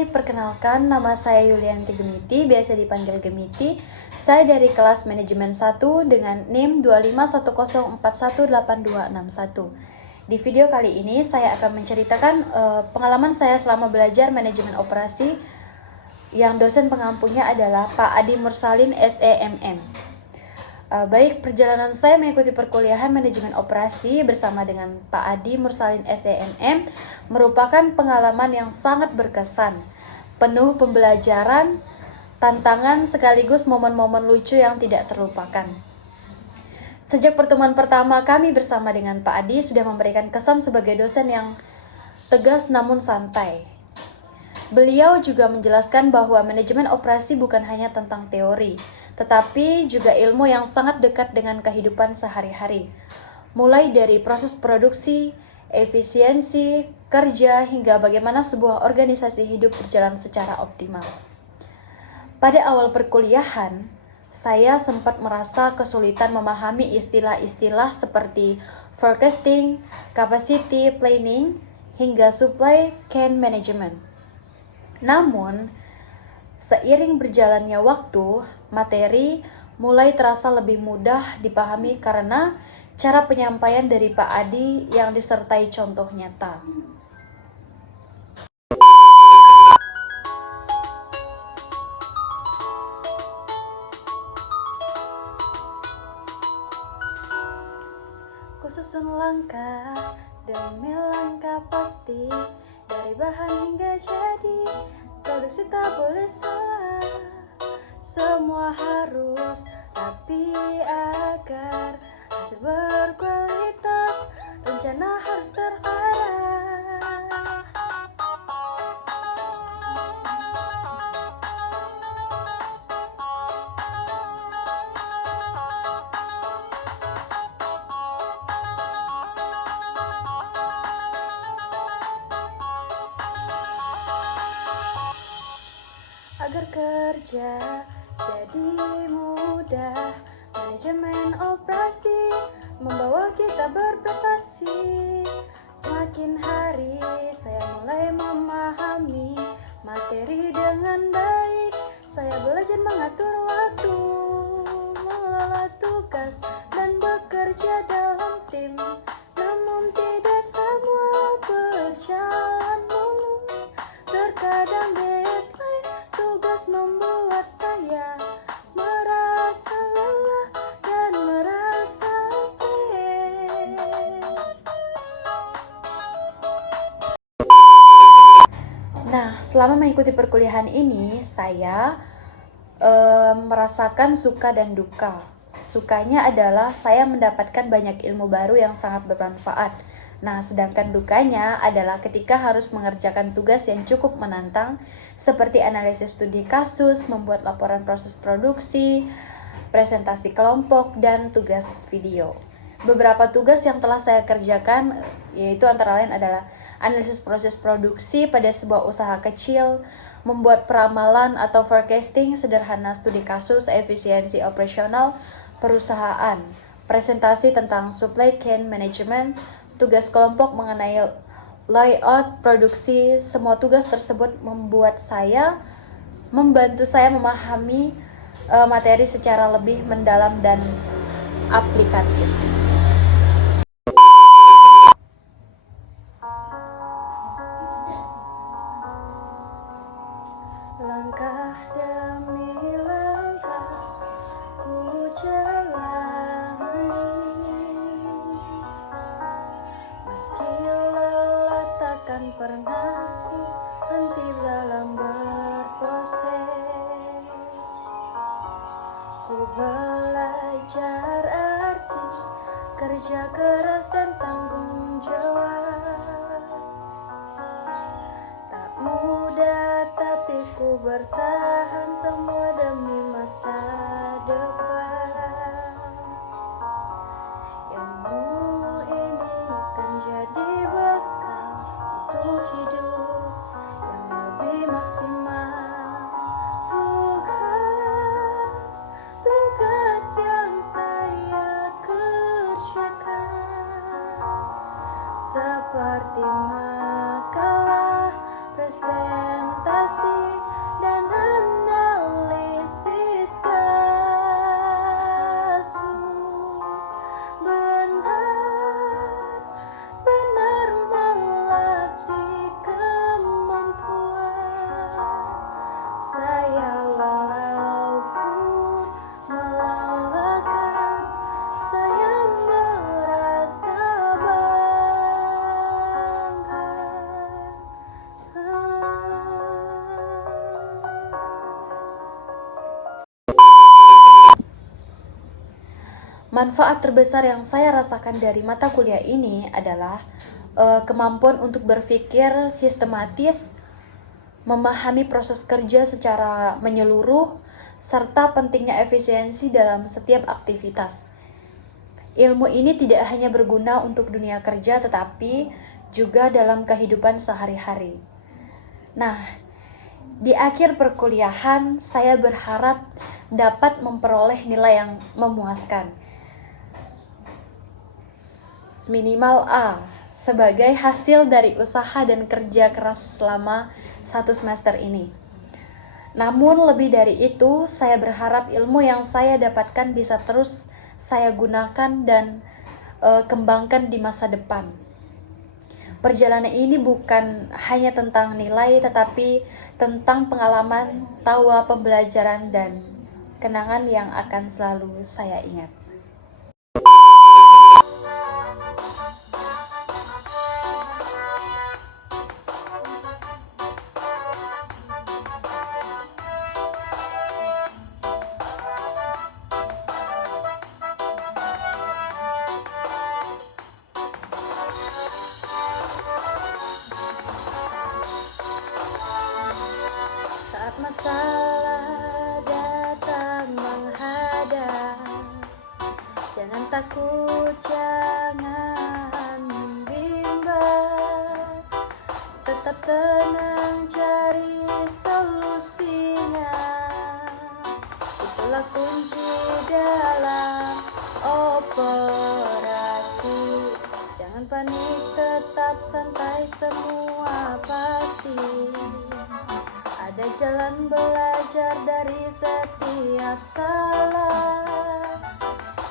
Hai, perkenalkan nama saya Yulianti Gemiti, biasa dipanggil Gemiti. Saya dari kelas manajemen 1 dengan NIM 251041821. Di video kali ini saya akan menceritakan pengalaman saya selama belajar manajemen operasi yang dosen pengampunya adalah Pak Adi Mursalin SEMM. Baik, perjalanan saya mengikuti perkuliahan manajemen operasi bersama dengan Pak Adi Mursalin SEMM merupakan pengalaman yang sangat berkesan, penuh pembelajaran, tantangan sekaligus momen-momen lucu yang tidak terlupakan. Sejak pertemuan pertama kami bersama dengan Pak Adi sudah memberikan kesan sebagai dosen yang tegas namun santai. Beliau juga menjelaskan bahwa manajemen operasi bukan hanya tentang teori, tetapi juga ilmu yang sangat dekat dengan kehidupan sehari-hari. Mulai dari proses produksi, efisiensi, kerja, hingga bagaimana sebuah organisasi hidup berjalan secara optimal. Pada awal perkuliahan, saya sempat merasa kesulitan memahami istilah-istilah seperti forecasting, capacity planning, hingga supply chain management. Namun, seiring berjalannya waktu, materi mulai terasa lebih mudah dipahami karena cara penyampaian dari Pak Adi yang disertai contoh nyata. Kususun langkah demi langkah pasti, dari bahan hingga jadi, produksi tak boleh salah. Semua harus rapi agar hasil berkualitas, rencana harus terarah. Agar kerja jadi mudah, manajemen operasi membawa kita berprestasi. Semakin hari saya mulai memahami materi dengan baik. Saya belajar mengatur waktu, mengelola tugas, dan bekerja dalam tim. Namun tidak semua berjalan mulus, terkadang deadline tugas membuat saya merasa lelah dan merasa stres. Nah, selama mengikuti perkuliahan ini, saya merasakan suka dan duka. Sukanya adalah saya mendapatkan banyak ilmu baru yang sangat bermanfaat. Nah, sedangkan dukanya adalah ketika harus mengerjakan tugas yang cukup menantang, seperti analisis studi kasus, membuat laporan proses produksi, presentasi kelompok, dan tugas video. Beberapa tugas yang telah saya kerjakan yaitu antara lain adalah analisis proses produksi pada sebuah usaha kecil, membuat peramalan atau forecasting sederhana studi kasus efisiensi operasional perusahaan, presentasi tentang supply chain management, tugas kelompok mengenai layout produksi. Semua tugas tersebut membantu saya memahami materi secara lebih mendalam dan aplikatif. Langkah demi langkah ku jalani, meski lelah takkan pernah ku henti dalam berproses. Ku belajar arti kerja keras dan tanggung jawab. Tak mudah tapi ku bertahan, semua demi masa depan. Ilmu ini kan jadi bekal untuk hidup yang lebih maksimal. Tugas yang saya kerjakan seperti makalah presentasi dan analisis kasus, benar-benar melatih kemampuan saya, walaupun melelahkan, saya merasa bangga. Manfaat terbesar yang saya rasakan dari mata kuliah ini adalah kemampuan untuk berpikir sistematis, memahami proses kerja secara menyeluruh, serta pentingnya efisiensi dalam setiap aktivitas. Ilmu ini tidak hanya berguna untuk dunia kerja, tetapi juga dalam kehidupan sehari-hari. Nah, di akhir perkuliahan, saya berharap dapat memperoleh nilai yang memuaskan, minimal A, sebagai hasil dari usaha dan kerja keras selama 1 semester ini. Namun lebih dari itu, saya berharap ilmu yang saya dapatkan bisa terus saya gunakan dan kembangkan di masa depan. Perjalanan ini bukan hanya tentang nilai, tetapi tentang pengalaman, tawa, pembelajaran, dan kenangan yang akan selalu saya ingat. Saat masalah datang menghadang, jangan takut, jangan bimbang, tetap tenang, cari solusinya. Itulah kunci dalam operasi. Jangan panik, tetap santai, semua pasti ada jalan belajar dari setiap salah.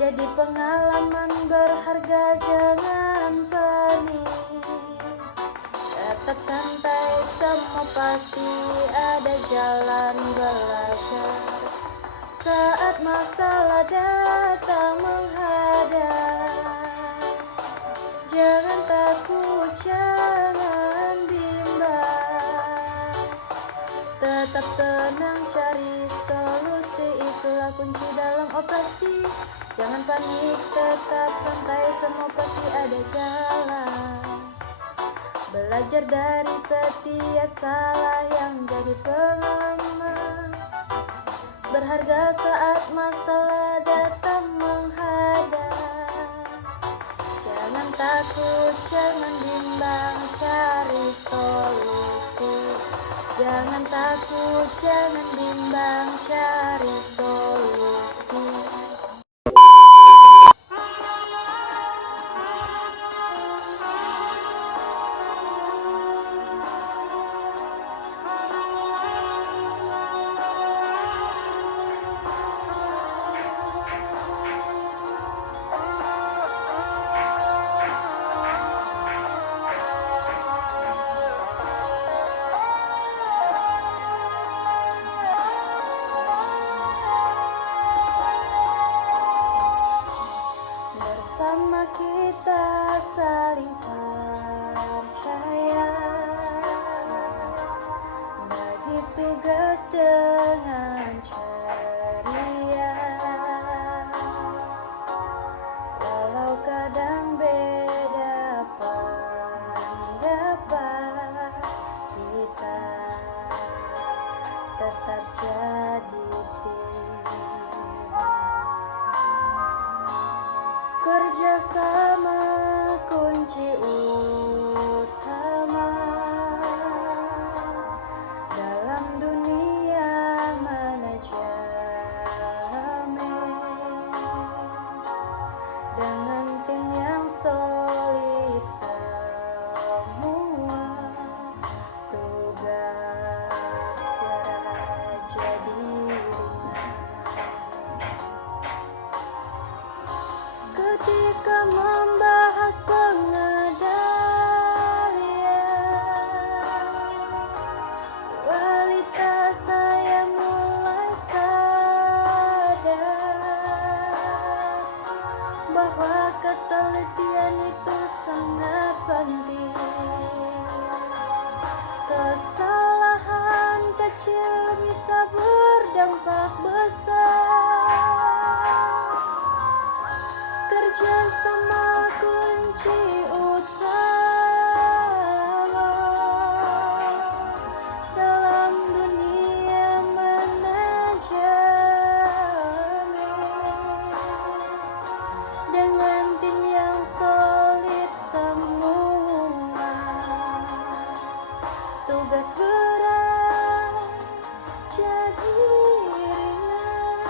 Jadi pengalaman berharga, jangan panik, tetap santai, semua pasti ada jalan belajar. Saat masalah datang menghadang, jangan takut, jangan bimbang, tetap tenang, cari solusi. Itulah kunci dalam operasi. Jangan panik, tetap santai, semua pasti ada jalan. Belajar dari setiap salah yang jadi pengalaman berharga saat masalah datang menghadang. Jangan takut, jangan bimbang, cari solusi. Jangan takut, jangan bimbang, cari solusi. Bersama kita saling percaya, bagi tugas dengan ceria. Walau kadang beda pendapat, kita tetap jadi tim. Kerjasama kunci utama dalam dunia manajemen. Dengan tim yang solid, semua tugas Ketika membahas pengendalian kualitas, saya mulai sadar bahwa ketelitian itu sangat penting. Kesalahan kecil bisa berdampak besar. Kerjasama kunci utama dalam dunia manajemen. Dengan tim yang solid semua, tugas berat jadi ringan.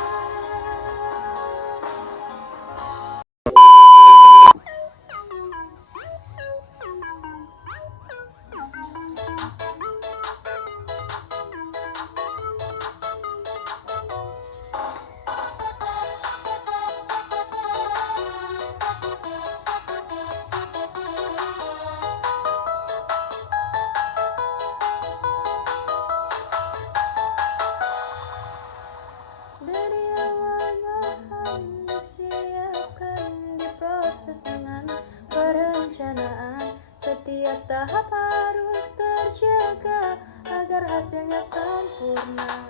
Dari awal bahan disiapkan, diproses dengan perencanaan. Setiap tahap harus terjaga agar hasilnya sempurna.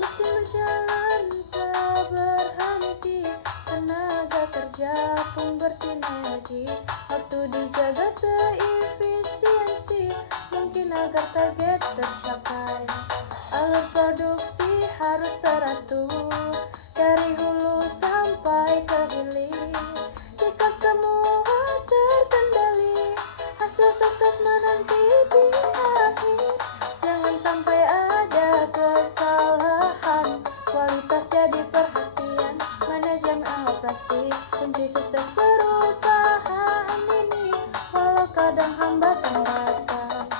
Mesin berjalan tak berhenti, tenaga kerja pun bersinergi. Waktu dijaga seefisiensi mungkin agar target tercapai. Alur produksi harus teratur dari hulu sampai ke hilir. Jika semua terkendali, hasil sukses menanti di akhir. Jangan sampai ada kesalahan, kualitas jadi perhatian. Manajemen operasi kunci sukses perusahaan ini. Walau kadang hambatan datang,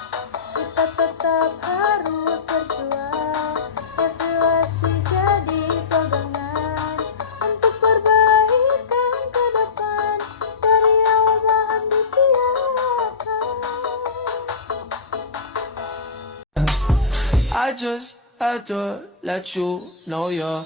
kita tetap harus berjuang. Evaluasi jadi pegangan untuk perbaikan ke depan. Dari awal bahan disiapkan. I just had to let you know you're